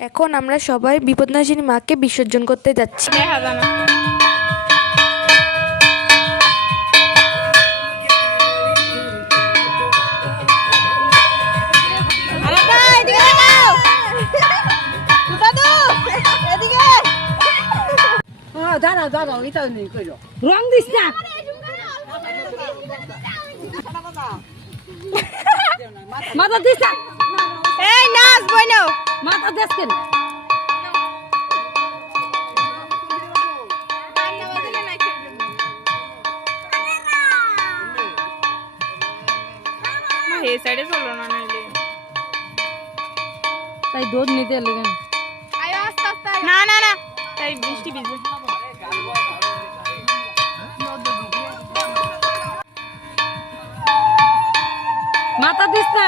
এখন আমরা সবাই বিপদনাশিনী মাকে বিসর্জন করতে যাচ্ছি। রং দিস না, মাথা দিস না, এই নাচ বইনো মাথা দেশ কেন? এই সাইডে চলো না নাইলে তাই দুধ নিতে এলে কেন? আয়ো আস্তে আস্তে না না না তাই বৃষ্টি ভিজবে মাথা দিস না।